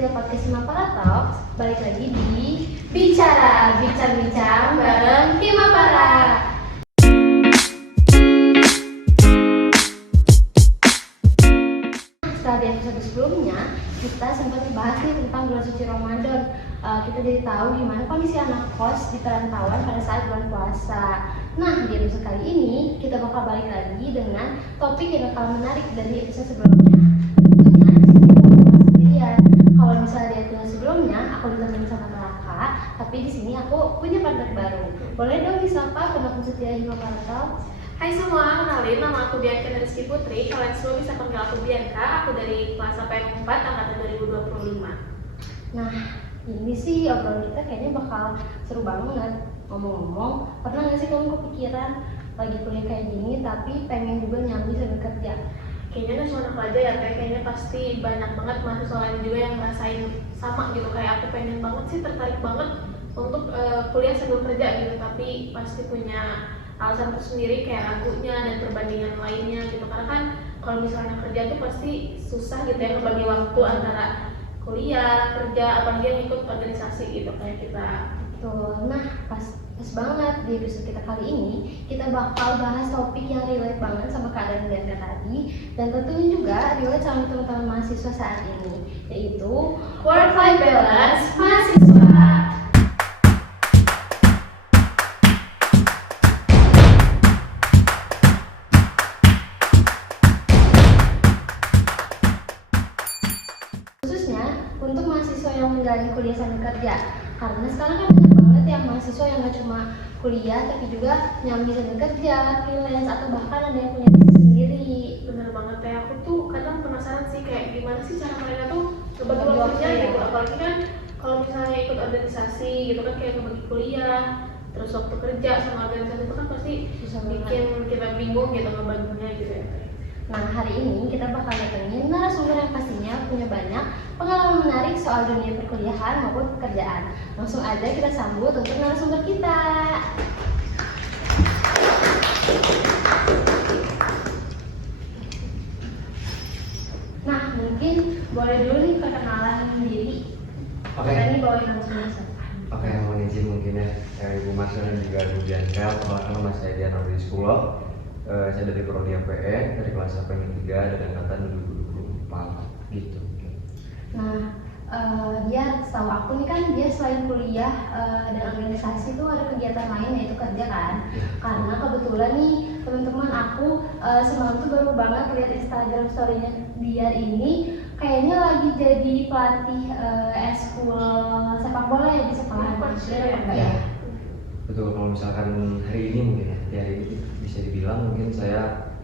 setia podcast Himapara Talks. Balik lagi di Bincang-bincang bareng Himapara. Setelah di episode sebelumnya, kita sempat membahas nih tentang bulan suci Ramadan. Kita jadi tahu gimana kondisi anak kos di perantauan pada saat bulan puasa. Nah, di episode kali ini kita bakal balik lagi dengan topik yang bakal menarik dari episode sebelumnya. Kalau misalnya di episode sebelumnya aku ditemenin sama Raka, tapi di sini aku punya partner baru. Boleh dong disapa penonton setia Himapara Talks? Hai semua, kenalin nama aku Bianca Rizky Putri. Kalian semua bisa panggil aku Bianca. Aku dari kelas APM 4 angkatan 2025. Nah, ini sih obrolan kita kayaknya bakal seru banget. Ngomong-ngomong, pernah gak sih kamu kepikiran lagi kuliah kayak gini tapi pengen juga nyambi sambil kerja? Kayaknya cuma aku aja ya, kayaknya pasti banyak banget mahasiswa lain juga yang ngerasain sama gitu. Kayak aku pengen banget sih, tertarik banget untuk kuliah sambil kerja gitu. Tapi pasti punya alasan tersendiri kayak ragunya dan perbandingan lainnya gitu. Karena kan kalau misalnya kerja tuh pasti susah gitu ya ngebagi waktu antara kuliah, kerja, apalagi yang ikut organisasi gitu kayak kita. Tuh, nah pas banget di episode kita kali ini kita bakal bahas topik yang relate banget sama keadaan Bianca tadi dan tentunya juga relate sama teman-teman mahasiswa saat ini, yaitu Work-life balance mahasiswa. Khususnya untuk mahasiswa yang menjalani kuliah sambil kerja. Karena sekarang kan banyak banget ya mahasiswa yang gak cuma kuliah tapi juga nyambi sambil kerja, freelance, atau bahkan ada yang punya bisnis sendiri. Bener banget ya, aku tuh kadang penasaran sih kayak gimana sih cara mereka tuh ngebagi Bagi waktunya waktu, gitu. ya. Apalagi kan kalau misalnya ikut organisasi gitu kan kayak ngebagi kuliah, terus waktu kerja sama organisasi itu kan pasti Susah bikin kita bingung gitu ngebaginya gitu ya. Nah, hari ini kita bakal datengin narasumber yang pastinya punya banyak pengalaman menarik soal dunia perkuliahan maupun pekerjaan. Langsung aja kita sambut untuk narasumber kita. Nah, mungkin boleh dulu nih perkenalan diri. Oke. Kita nih bawain langsung masuk. Oke, mohon izin mungkin ya Ibu Mas dan juga Ibu Bianca. Perkenalkan nama saya Dian Ardiskulo. Saya dari Prodi APE, dari kelas APM 3 dan angkatan 2024 gitu. Nah, dia setahu aku nih kan dia selain kuliah dan organisasi tuh ada kegiatan lain yaitu kerja kan. Ya. Karena kebetulan nih teman-teman aku semalam tuh baru banget lihat Instagram story-nya dia ini kayaknya lagi jadi pelatih eskul sepak bola ya di sekolah. Ya. Betul, kalau misalkan hari ini mungkin ya hari ini bisa dibilang mungkin saya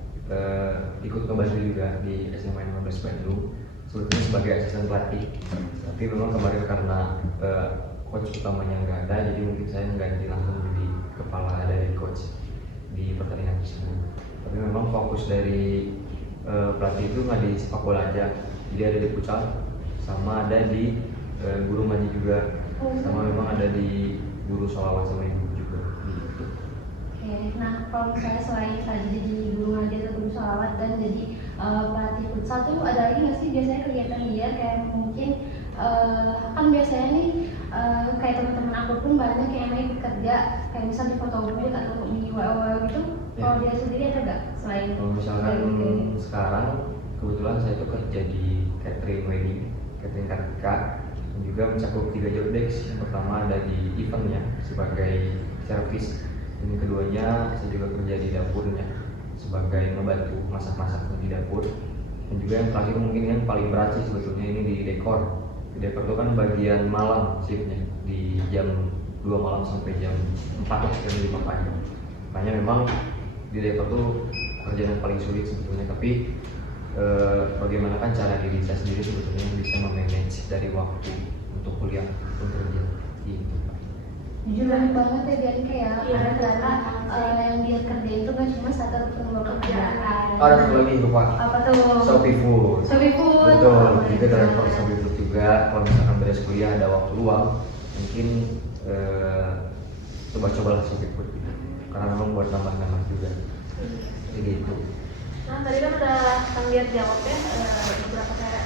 ikut ngebantu juga di SMA 15 Bandung sebetulnya sebagai asisten pelatih. Tapi memang kemarin karena coach utamanya nggak ada, jadi mungkin saya mengganti langsung jadi kepala dari coach di pertandingan tersebut. Tapi memang fokus dari pelatih itu nggak di sepak bola aja, jadi ada di futsal, sama ada di guru ngaji juga, sama memang ada di guru sholawat sama ibu juga gitu. Oke, nah kalau misalnya selain tadi jadi guru ngaji atau guru sholawat dan jadi pelatih futsal tuh ada lagi nggak sih biasanya kegiatan dia kayak mungkin kan biasanya nih kayak teman-teman aku pun banyak yang ikut kerja kayak misal di foto booth atau di WO gitu. Ya. Kalau dia sendiri ada nggak selain Kalau misalkan sekarang kebetulan saya tuh kerja di catering wedding, catering kartika, dan juga mencakup 3 job desk. Yang pertama ada di eventnya sebagai service, dan yang keduanya saya juga kerja di dapurnya sebagai membantu masak-masak di dapur, dan juga yang terakhir mungkin yang paling berat sih sebetulnya ini di dekor. Di dekor itu kan bagian malam shiftnya di jam 2 malam sampai jam 4 jam 5 pagi. Makanya memang di dekor tuh kerjaan yang paling sulit sebetulnya, tapi bagaimana kan cara diri saya sendiri sebetulnya bisa memanage dari waktu untuk kuliah untuk kerja gitu. jujur banget ya dia kayak Iya, karena yang dia kerjain itu nggak cuma satu atau dua pekerjaan. Ada satu lagi lupa. Apa tuh? Shopee Food. Shopee Food. Betul, itu driver Shopee Food juga. Kalau misalkan beres kuliah ada waktu luang, mungkin coba-cobalah Shopee Food. Karena memang buat nambah-nambah juga. Gitu. Nah tadi kan udah Kang Dian jawab ya beberapa kayak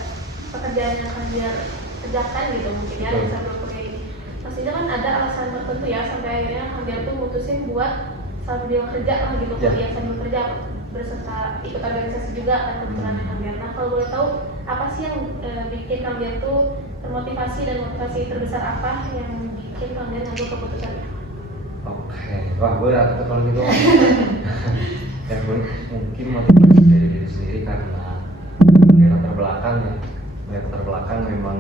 pekerjaan yang Kang Dian kerjakan gitu mungkin ya Betul. sambil kuliah ini. Pastinya kan ada alasan tertentu ya sampai akhirnya Hamdir tuh mutusin buat sambil kerja lah gitu, Ya. kuliah sambil kerja berserta ikut organisasi juga kan kebetulan Hamdir. Nah kalau boleh tahu apa sih yang bikin Hamdir tuh termotivasi dan motivasi terbesar apa yang bikin Hamdir ngambil keputusannya? Oke, wah gue dapet kalau gitu. Ya gue mungkin motivasi dari diri sendiri karena dari latar belakang ya, dari latar belakang memang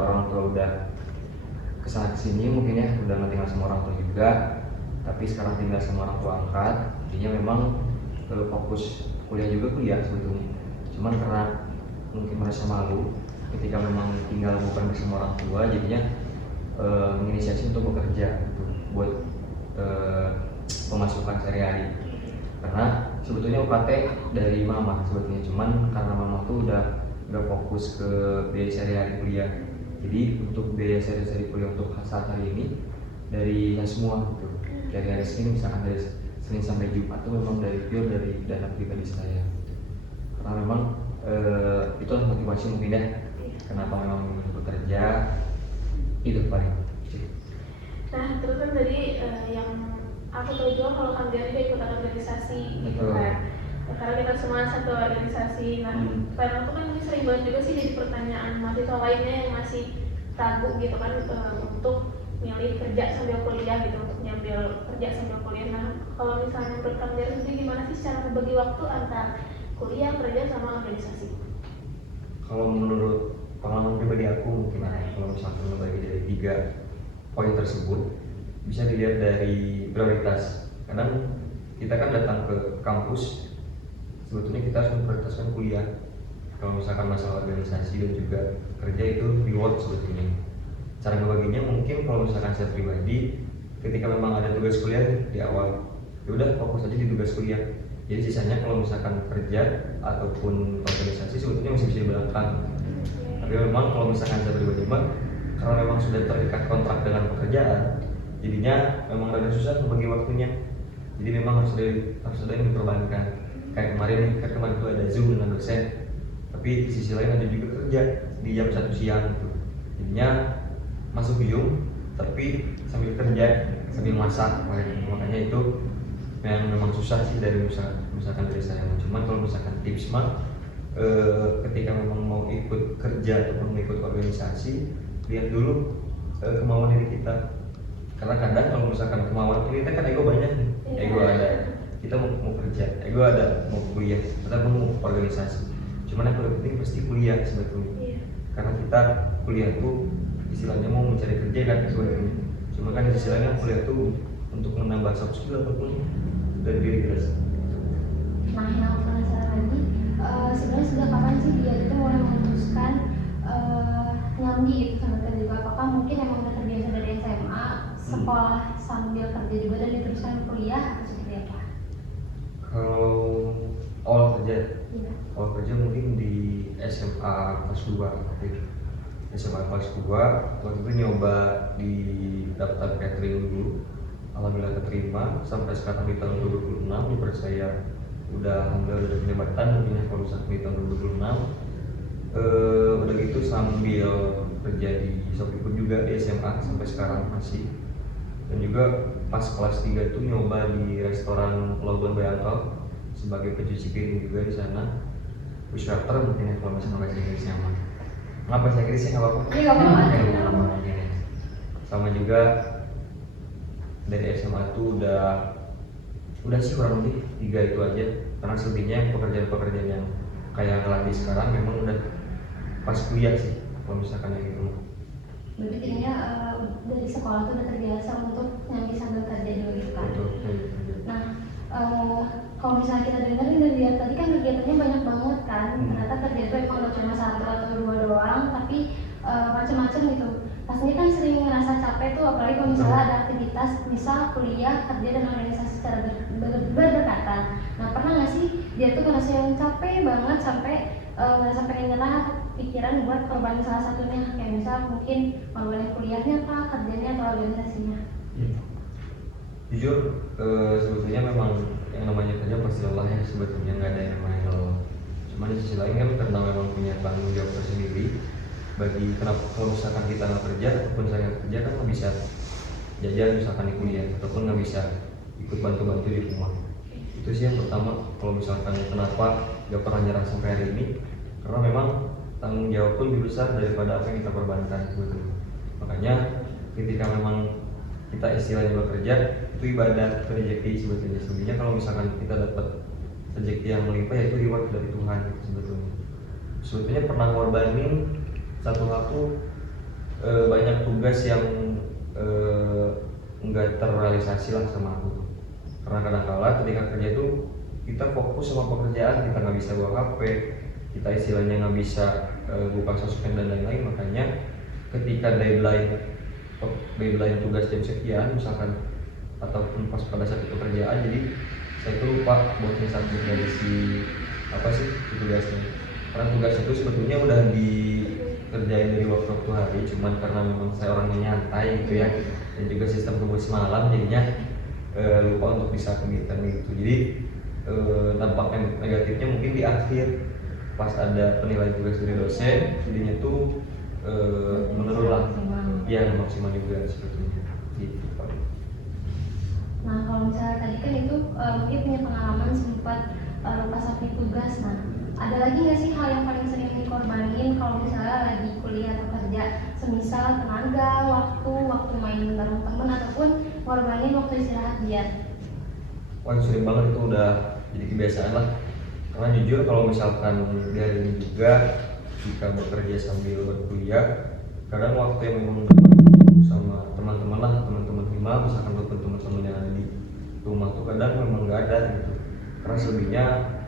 orang tua udah kesana kesini mungkin ya, udah nggak tinggal sama orang tua juga, tapi sekarang tinggal sama orang tua angkat. Jadinya memang fokus kuliah juga kuliah sebetulnya, cuman karena mungkin merasa malu ketika memang tinggal bukan bersama orang tua, jadinya menginisiasi untuk bekerja gitu, buat pemasukan sehari-hari. Karena sebetulnya UKT dari mama sebetulnya, cuman karena mama tuh udah fokus ke biaya sehari-hari kuliah. Jadi untuk biaya sehari-hari kuliah untuk saat hari ini dari semua gitu, dari hari Senin, misalkan dari Senin sampai Jumat itu memang pure dari dana pribadi saya. Karena memang itulah motivasi mungkin ya, kenapa memang memilih bekerja itu paling. Nah terus kan tadi yang aku tahu juga kalau Kang Dian juga ikut organisasi gitu Betul. kan. Ya, karena kita semua satu organisasi. Nah karena itu kan ini sering banget juga sih jadi pertanyaan mahasiswa lainnya yang masih ragu gitu kan untuk milih kerja sambil kuliah gitu, untuk nyambil kerja sambil kuliah. Nah kalau misalnya menurut Kang Dian sendiri gimana sih cara membagi waktu antara kuliah, kerja sama organisasi? Kalau menurut pengalaman pribadi aku mungkin ya, kalau misalkan membagi dari 3 poin tersebut bisa dilihat dari prioritas. Kadang kita kan datang ke kampus, sebetulnya kita harus memprioritaskan kuliah. Kalau misalkan masalah organisasi dan juga kerja itu reward sebetulnya. Cara membaginya mungkin kalau misalkan saya pribadi, ketika memang ada tugas kuliah di awal, ya udah fokus aja di tugas kuliah. Jadi sisanya kalau misalkan kerja ataupun organisasi sebetulnya masih bisa di belakang. Tapi memang kalau misalkan saya pribadi karena memang sudah terikat kontrak dengan pekerjaan, jadinya memang agak susah membagi waktunya. Jadi memang harus ada yang diperbankan. Kayak kemarin itu ada Zoom dengan dosen, tapi di sisi lain ada juga kerja di jam 1 siang gitu. Jadinya masuk Zoom tapi sambil kerja, sambil masak. Makanya itu yang memang susah sih dari misalkan dari saya. Cuman kalau misalkan tips ketika memang mau ikut kerja ataupun mau ikut organisasi, lihat dulu kemauan diri kita. Karena kadang kalau misalkan kemauan kita kan ego banyak nih, ego ada, kita mau kerja, ego ada, mau kuliah ataupun mau organisasi. Cuman yang paling penting pasti kuliah sebetulnya. Karena kita kuliah tuh istilahnya mau mencari kerja kan sebetulnya. Cuma kan istilahnya kuliah tuh untuk menambah soft skill ataupun dari diri kita. Nah, yang aku penasaran lagi, sebenarnya sejak kapan sih dia itu mulai memutuskan nyambi itu sama kerja juga? Apakah mungkin emang udah terbiasa dari SMA, sekolah sambil kerja juga dan diteruskan kuliah atau seperti apa? Kalau awal kerja, Iya. awal kerja mungkin di SMA kelas 2 waktu itu. SMA kelas 2 waktu itu nyoba di daftar catering dulu. Alhamdulillah keterima, sampai sekarang di tahun 2026 dipercaya udah alhamdulillah udah penjabatan mungkin kalau misalkan di tahun 2026. Udah gitu sambil kerja di Shopee juga di SMA sampai sekarang masih. Dan juga pas kelas 3 tuh nyoba di restoran Labuan Bayangkal sebagai pencuci piring juga di sana. Wiswater mungkin ya kalau misalkan bahasa Inggrisnya mah. Nggak bahasa Inggrisnya nggak apa-apa. Iya, nggak apa-apa. Mungkin ya. Sama juga dari SMA tuh udah sih kurang lebih 3 itu aja. Karena selebihnya pekerjaan-pekerjaan yang kayak ngelatih sekarang memang udah pas kuliah sih kalau misalkan yang gitu. Berarti jadinya dari sekolah tuh udah terbiasa untuk nyambi sambil kerja dulu gitu kan? Betul. Nah, kalau misalnya kita dengerin dari dia tadi kan kegiatannya banyak banget kan, ternyata kerja itu emang gak cuma 1 atau 2 doang, tapi macam-macam gitu. Pastinya kan sering ngerasa capek tuh, apalagi kalau misalnya ada aktivitas, misal kuliah, kerja dan organisasi secara berdekatan. Nah, pernah nggak sih dia tuh ngerasa yang capek banget sampai ngerasa pengen nyerah pikiran buat korban salah satunya, kayak misal mungkin korban kuliahnya kah, kerjanya atau organisasinya? Jujur sebetulnya memang yang namanya kerja pasti lelah ya, sebetulnya nggak ada yang namanya lelah. Cuman di sisi lain kan karena memang punya tanggung jawab tersendiri, bagi kenapa kalau misalkan kita nggak kerja ataupun saya nggak kerja kan nggak bisa jajan misalkan di kuliah ataupun nggak bisa ikut bantu-bantu di rumah. Itu sih yang pertama. Kalau misalkan kenapa nggak pernah nyerah sampai hari ini, karena memang tanggung jawab pun lebih besar daripada apa yang kita korbankan sebetulnya. Makanya ketika memang kita istilahnya bekerja itu ibadah, itu rezeki sebetulnya. Sebenarnya kalau misalkan kita dapat rezeki yang melimpah, yaitu reward dari Tuhan sebetulnya. Sebetulnya pernah ngorbanin satu banyak tugas yang nggak terrealisasi lah sama aku. Karena kadang-kala ketika kerja itu kita fokus sama pekerjaan, kita nggak bisa bawa HP, kita istilahnya nggak bisa buka sosmed dan lain-lain. Makanya ketika deadline tugas jam sekian misalkan ataupun pas pada saat itu kerjaan, jadi saya itu lupa buat ngesamping dari apa sih tugasnya. Karena tugas itu sebetulnya udah dikerjain dari waktu hari, cuman karena memang saya orangnya nyantai gitu ya, dan juga sistem tugas malam jadinya lupa untuk bisa komitmen gitu. Jadi dampak negatifnya mungkin di akhir pas ada penilaian tugas dari dosen, jadinya tuh menurun lah, ya maksimal juga sebetulnya gitu. Nah kalau misalnya tadi kan itu mungkin punya pengalaman sempat lupa sampai tugas. Nah ada lagi nggak sih hal yang paling sering dikorbanin kalau misalnya lagi kuliah atau kerja, semisal tenaga, waktu main bareng temen ataupun ngorbanin waktu istirahat dia? Wah sering banget, itu udah jadi kebiasaan lah. Karena jujur kalau misalkan di hari ini juga jika bekerja sambil berkuliah, kadang waktu yang memang sama teman-teman lah, teman-teman hima, misalkan teman-teman yang ada di rumah tuh kadang memang nggak ada gitu. Karena selebihnya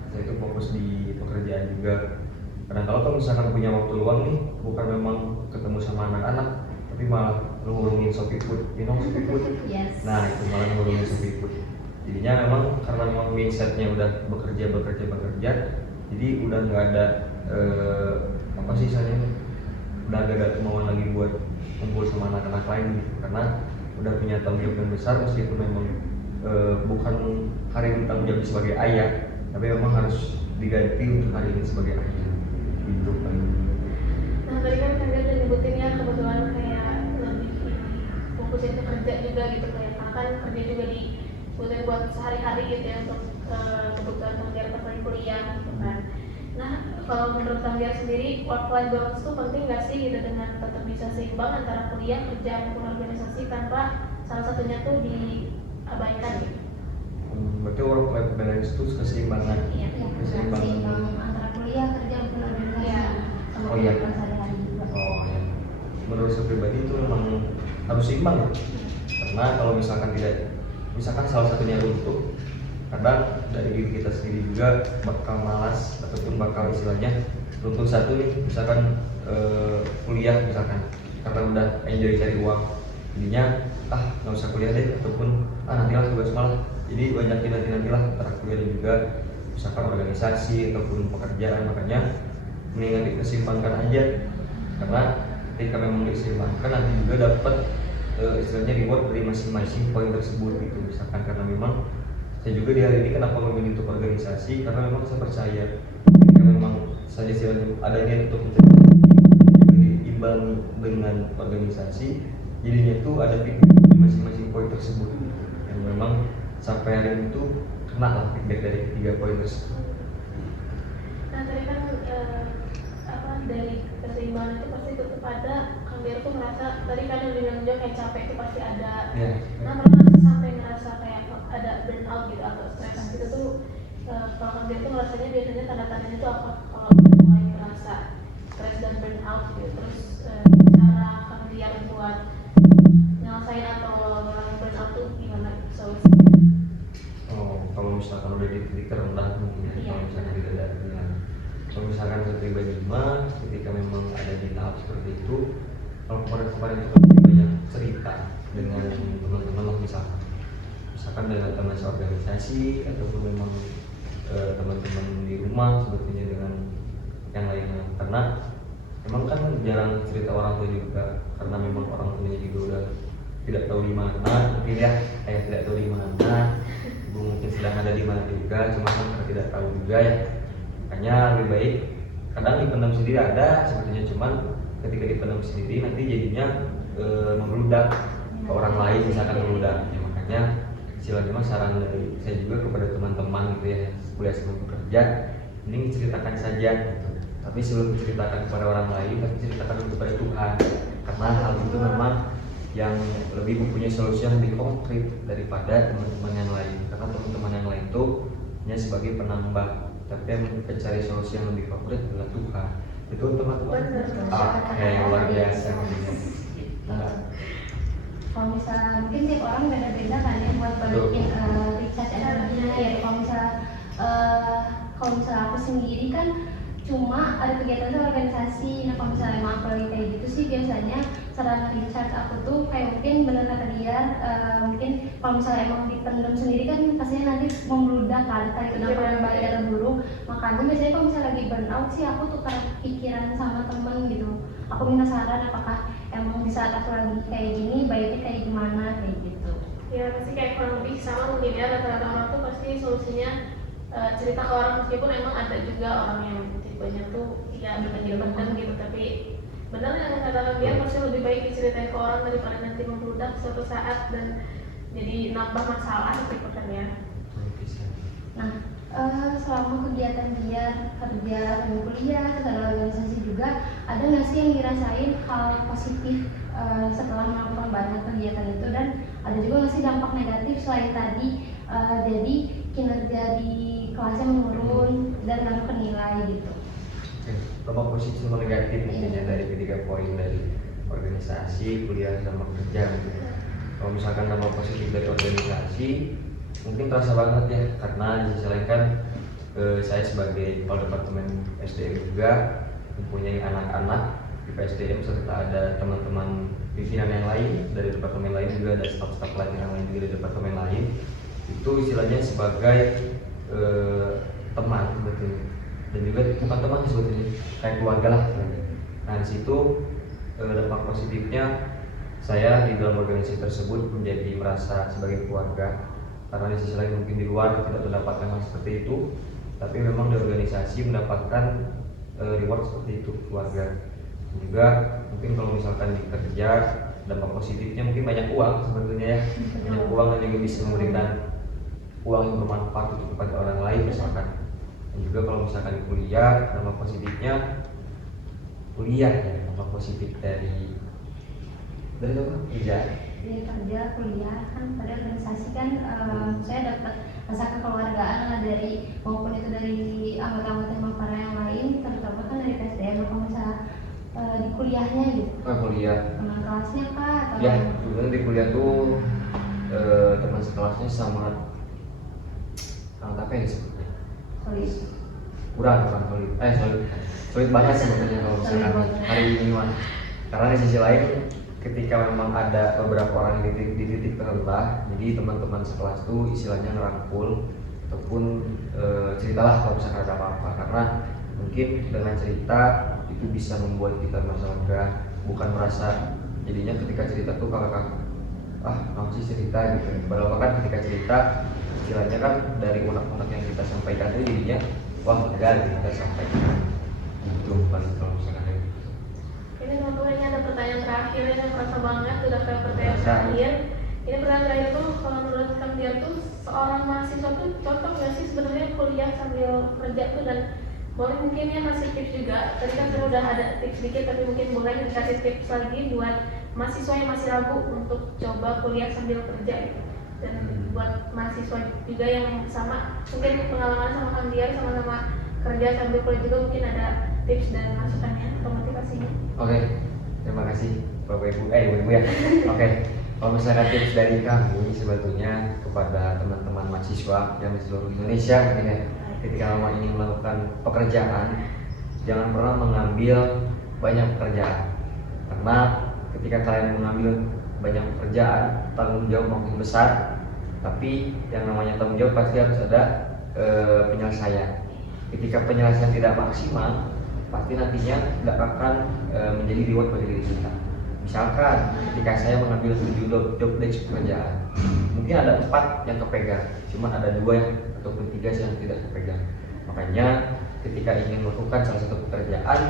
saya itu fokus di pekerjaan juga. Kadang kalau misalkan punya waktu luang nih, bukan memang ketemu sama anak-anak, tapi malah ngurungin Shopee Food, Shopee Food. Yes. Nah itu malah ngurungin Shopee Food. Jadinya memang karena memang mindsetnya udah bekerja, jadi udah nggak ada apa sih istilahnya, udah gak ada kemauan lagi buat kumpul sama anak-anak lain gitu. Karena udah punya tanggung jawab yang besar, meskipun memang bukan hari ini tanggung jawab sebagai ayah, tapi memang harus diganti untuk hari ini sebagai ayah gitu kan. Nah tadi kan kalian udah nyebutin ya, kebetulan kayak lebih fokusin ke kerja juga gitu, kayak kan kerja juga di buat sehari-hari gitu ya, untuk kebutuhan Kanggiar terkait kuliah gitu kan. Nah kalau menurut Kanggiar sendiri, work-life balance itu penting nggak sih gitu, dengan tetap bisa seimbang antara kuliah, kerja maupun organisasi tanpa salah satunya tuh diabaikan gitu? Berarti work-life balance itu keseimbangan. Iya, seimbang antara kuliah, kerja maupun organisasi. Iya. Sama Oh iya. kehidupan sehari-hari juga. Oh ya. Menurut saya pribadi itu memang harus seimbang ya. Karena kalau misalkan salah satunya runtuh, kadang dari diri kita sendiri juga bakal malas ataupun bakal istilahnya runtuh satu nih, misalkan kuliah misalkan karena udah enjoy cari uang, jadinya nggak usah kuliah deh, ataupun nantilah tugas malah, jadi banyak nanti-nantilah antara kuliah dan juga misalkan organisasi ataupun pekerjaan. Makanya mendingan dikesimpangkan aja, karena ketika memang diseimbangkan nanti juga dapat istilahnya reward dari masing-masing poin tersebut gitu. Misalkan karena memang saya juga di hari ini kenapa memilih untuk organisasi, karena memang saya percaya ketika memang saya istilahnya ada niat untuk mencari diimbangi dengan organisasi, jadinya itu ada feedback dari masing-masing poin tersebut yang memang sampai hari ini tuh kena lah feedback dari ketiga poin tersebut. Nah tadi kan dari keseimbangan itu pasti tetap ada. Kanggiar tuh ngerasa, tadi kan yang bilang juga kayak capek itu pasti ada. Yeah. Nah pernah sih sampai ngerasa kayak ada burnout gitu atau stres gitu tuh, kalau Kanggiar tuh ngerasanya biasanya tanda-tandanya tuh apa kalau mulai ngerasa stres dan burnout gitu? Terus cara Kanggiar buat nyelesain atau ngilangin burnout tuh gimana solusinya? Kalau misalkan udah di titik terendah mungkin ya, kalau misalkan tidak ada pilihan. Kalau misalkan saya pribadi ketika memang ada di tahap seperti itu, kalau kemarin itu kan banyak cerita dengan teman-teman lah, misalkan dengan teman organisasi ataupun memang teman-teman di rumah sebetulnya dengan yang lainnya. Karena memang kan jarang cerita orang tua juga, karena memang orang tuanya juga udah tidak tahu di mana, mungkin ya kayak tidak tahu di mana, ibu mungkin sedang ada di mana juga, cuma kan tidak tahu juga ya. Makanya lebih baik kadang dipendam sendiri ada sebetulnya, cuman ketika dipendam sendiri nanti jadinya membludak ke orang lain, misalkan membludak. Ya, makanya istilahnya mah saran dari saya juga kepada teman-teman gitu ya, kuliah sebelum bekerja, ini ceritakan saja gitu. Tapi sebelum diceritakan kepada orang lain, tapi ceritakan dulu kepada Tuhan, karena hal itu memang yang lebih mempunyai solusi yang lebih konkret daripada teman-teman yang lain. Karena teman-teman yang lain itu hanya sebagai penambah, tapi yang mencari solusi yang lebih konkret adalah Tuhan. Betul teman-teman? Oke, luar biasa. Kalau misalnya mungkin tiap orang beda-beda kan ya buat balikin recharge energinya ya. Kalau misalnya aku sendiri kan cuma ada kegiatan tuh organisasi. Nah kalau misalnya emang aku lagi kayak gitu sih biasanya saran recharge aku tuh kayak mungkin bener kata dia, mungkin kalau misalnya emang dipendam sendiri kan pastinya nanti membludak kan, kayak kenapa bayar dulu. Makanya biasanya kalau misalnya lagi burnout sih aku tukar pikiran sama temen gitu. Aku minta saran apakah emang di saat aku lagi kayak gini baiknya kayak gimana, kayak gitu. Ya pasti kayak kurang lebih sama mungkin ya, rata-rata orang tuh pasti solusinya cerita ke orang, meskipun emang ada juga orang yang tipenya tuh ya pendem gitu, tapi benar yang kata dia pasti lebih baik diceritain ke orang daripada nanti membludak suatu saat dan jadi nambah masalah gitu kan ya. Nah selama kegiatan dia kerja dan kuliah terus ada organisasi juga, ada nggak sih yang dirasain hal positif setelah melakukan banyak kegiatan itu, dan ada juga nggak sih dampak negatif selain tadi jadi kinerja di kelasnya menurun dan lalu ke nilai gitu. Dampak positif sama negatif mungkin ya dari ketiga poin dari organisasi, kuliah sama kerja gitu. Kalau misalkan dampak positif dari organisasi mungkin terasa banget ya, karena di sisi lain kan saya sebagai kepala departemen SDM juga mempunyai anak-anak di PSDM, serta ada teman-teman pimpinan yang lain dari departemen lain, juga ada staf-staf lain yang lain juga dari departemen lain. Itu istilahnya sebagai teman sebetulnya, dan juga bukan teman sebetulnya, kayak keluarga lah. Nah di situ dampak positifnya saya di dalam organisasi tersebut menjadi merasa sebagai keluarga, karena di sisi lain mungkin di luar tidak mendapatkan hal seperti itu, tapi memang di organisasi mendapatkan reward seperti itu, keluarga. Dan juga mungkin kalau misalkan di kerja dampak positifnya mungkin banyak uang sebetulnya ya, banyak uang dan juga bisa memberikan uang yang bermanfaat untuk kepada orang lain misalkan. Dan juga kalau misalkan di kuliah dampak positifnya kuliah ya, dampak positif dari apa? Kerja. Dari kerja, kuliah kan pada organisasi kan saya dapat rasa kekeluargaan lah dari maupun itu dari anggota-anggota Mapara yang lain, terutama kan dari PSDM. Kalau misalnya di kuliahnya gitu, Kuliah teman kelasnya kah atau ya, kemudian di kuliah tuh teman sekelasnya sangat apa ya disebutnya, solid. kurang solid banget sebenarnya kalau misalkan hari ini mah. Karena di sisi lain ketika memang ada beberapa orang di titik terendah, jadi teman-teman sekelas tuh istilahnya ngerangkul ataupun ceritalah kalau misalkan ada apa-apa, karena mungkin dengan cerita itu bisa membuat kita merasa lega, bukan merasa jadinya ketika cerita tuh kakak kamu sih cerita gitu. Padahal kan ketika cerita istilahnya kan dari unek-unek yang kita sampaikan itu jadinya wah lega gitu kita sampaikan itu paling kalau misalkan kayak gitu. Ini teman-teman, ini ada pertanyaan terakhir yang merasa banget, udah kayak pertanyaan terakhir. Ini pertanyaan terakhir tuh, kalau menurut Kang Dian tuh seorang mahasiswa tuh cocok nggak sih sebenarnya kuliah sambil kerja tuh, dan boleh mungkin ya kasih tips juga. Tadi kan saya udah ada tips sedikit, tapi mungkin boleh dikasih tips lagi buat mahasiswa yang masih ragu untuk coba kuliah sambil kerja gitu. Dan buat mahasiswa juga yang sama mungkin pengalaman sama Kang Dian, sama-sama kerja sambil kuliah juga, mungkin ada tips dan masukannya atau motivasinya. Oke, terima kasih Bapak Ibu, Ibu ya. Oke, kalau misalkan tips dari kami sebetulnya kepada teman-teman mahasiswa yang di seluruh Indonesia mungkin ya, ketika memang ingin melakukan pekerjaan, jangan pernah mengambil banyak pekerjaan, karena ketika kalian mengambil banyak pekerjaan, tanggung jawab makin besar, tapi yang namanya tanggung jawab pasti harus ada penyelesaian. Ketika penyelesaian tidak maksimal, pasti nantinya tidak akan menjadi reward bagi diri kita. Misalkan ketika saya mengambil 7 job desk pekerjaan, mungkin ada 4 yang kepegang, cuma ada 2 yang ataupun 3 yang tidak kepegang. Makanya ketika ingin melakukan salah satu pekerjaan,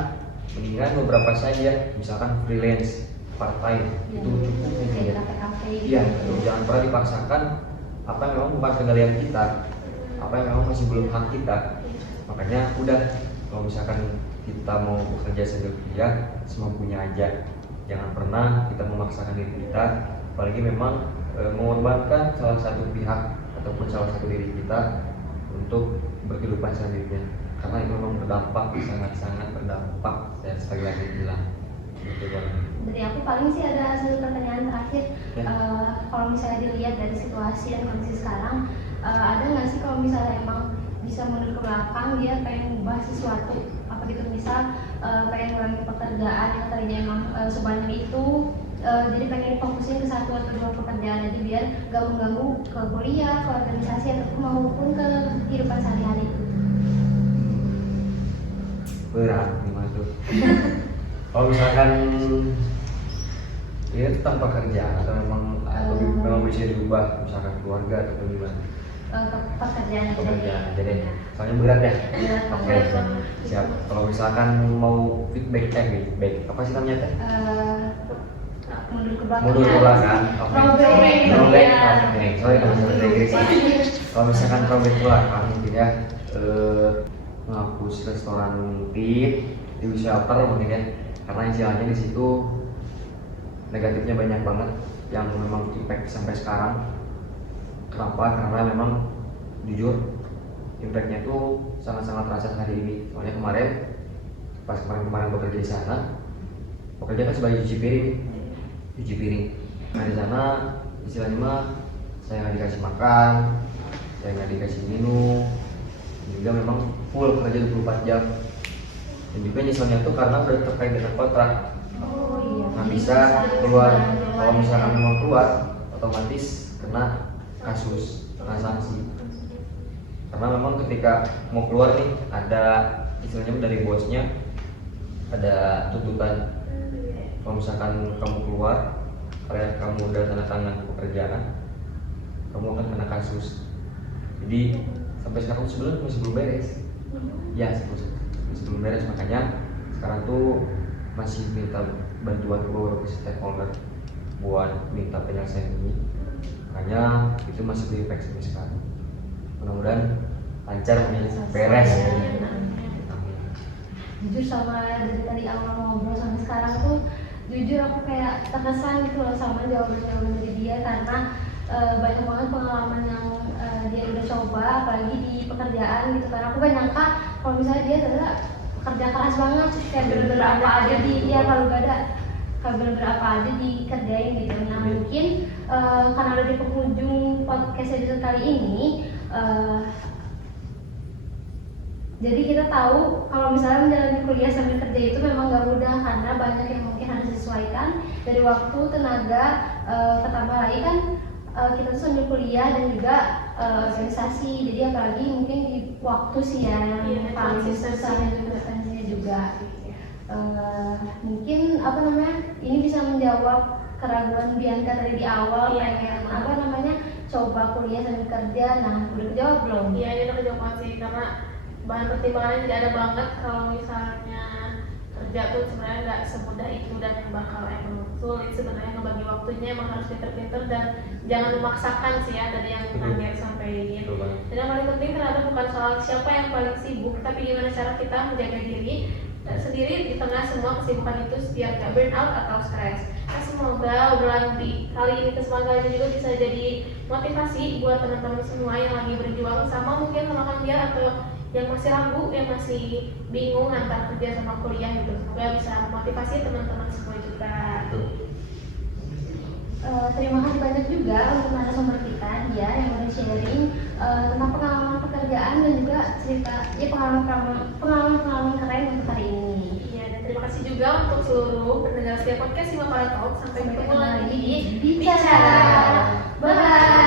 mendingan beberapa saja, misalkan freelance, part time itu cukup kayak ya. kafe-kafe Iya, gitu. jangan pernah dipaksakan apa yang memang bukan kendalian kita, apa yang memang masih belum hak kita. Makanya udah, kalau misalkan kita mau bekerja sambil kuliah, semampunya aja. Jangan pernah kita memaksakan diri kita, apalagi memang mengorbankan salah satu pihak ataupun salah satu diri kita untuk berkehidupan selanjutnya, karena itu memang berdampak, sangat-sangat berdampak. Saya sekali lagi bilang gitu banget. Dari aku paling sih ada satu pertanyaan terakhir. Ya. Kalau misalnya dilihat dari situasi dan kondisi sekarang, ada nggak sih kalau misalnya emang bisa mundur ke belakang, dia pengen mengubah sesuatu apa gitu, misal pengen ngurangi pekerjaan yang tadinya emang sebanyak itu, jadi pengen fokusin ke satu atau dua pekerjaan aja biar gak mengganggu ke kuliah, ke organisasi ataupun maupun ke kehidupan sehari-hari. Berat gimana tuh? Kalau misalkan ini tentang pekerjaan atau memang bisa diubah, misalkan keluarga atau gimana? Pekerjaan Jadi soalnya berat ya. Berat Oke, siap. Kalau misalkan mau feedback, apa sih namanya teh? mundur ke belakang. Mundur ke belakang. Oke. Throwback. Throwback. Iya. Oke. Sorry kalau bahasa Inggris. Kalau misalkan throwback ke belakang, mungkin ya menghapus restoran tip, di shelter mungkin ya, karena istilahnya di situ negatifnya banyak banget yang memang impact sampai sekarang. Kenapa? Karena memang jujur impactnya itu sangat-sangat terasa hari ini. Soalnya pas kemarin bekerja di sana, bekerja kan sebagai cuci piring. Nah di sana istilahnya mah saya nggak dikasih makan, saya nggak dikasih minum, juga memang full kerja 24 jam. Dan juga nyeselnya tuh karena udah terkait dengan kontrak, Oh iya. nggak bisa keluar. Kalau misalkan memang keluar, otomatis kena kasus, kena sanksi. Karena memang ketika mau keluar nih, ada istilahnya dari bosnya ada tuntutan. Kalau misalkan kamu keluar, kamu udah tanda tangan pekerjaan, kamu akan kena kasus. Jadi sampai sekarang sebenarnya masih belum beres. Ya, masih belum beres, makanya sekarang tuh masih minta bantuan ke beberapa stakeholder buat minta penyelesaian ini. Makanya itu masih berimpact sampai sekarang. Mudah-mudahan lancar, beres. Jujur sama dari tadi awal ngobrol sampai sekarang tuh, jujur aku kayak terkesan gitu loh sama jawaban-jawaban dari dia, karena banyak banget pengalaman yang dia udah coba, apalagi di pekerjaan gitu kan. Aku gak nyangka kalau misalnya dia adalah pekerja keras banget, kayak bener-bener apa aja kalau gak ada bener-bener apa aja dikerjain gitu. Nah mungkin karena udah di penghujung podcast episode kali ini, jadi kita tahu kalau misalnya menjalani kuliah sambil kerja itu memang gak mudah, karena banyak yang mungkin harus disesuaikan dari waktu, tenaga, ketambah lagi kan kita tuh sambil kuliah dan juga organisasi. Jadi apalagi mungkin di waktu sih ya yang paling susah, dan juga konsistensinya juga. Mungkin apa namanya, ini bisa menjawab keraguan Bianca tadi di awal, pengen apa namanya coba kuliah sambil kerja. Nah udah kejawab belum? Iya, ini udah kejawab sih, karena bahan pertimbangannya tidak ada banget. Kalau misalnya kerja tuh sebenarnya nggak semudah itu, dan bakal emang sulit sebenarnya ngebagi waktunya. Emang harus pinter-pinter dan jangan memaksakan sih ya, dari yang Nadia sampaikan. Dan yang paling penting ternyata bukan soal siapa yang paling sibuk, tapi gimana cara kita menjaga diri sendiri di tengah semua kesibukan itu biar gak burn out atau stres. Nah, semoga obrolan di kali ini kesempatan juga bisa jadi motivasi buat teman-teman semua yang lagi berjuang sama mungkin sama dia, atau yang masih ragu, yang masih bingung antara kerja sama kuliah gitu. Semoga bisa motivasi teman-teman semua juga. Terima kasih banyak juga untuk narasumber kita dia yang udah sharing tentang pengalaman pekerjaan dan juga cerita ya pengalaman keren untuk hari ini. Iya, dan terima kasih juga untuk seluruh pendengar setiap podcast Simapara Talk. Sampai ketemu lagi di Bicara. Bye.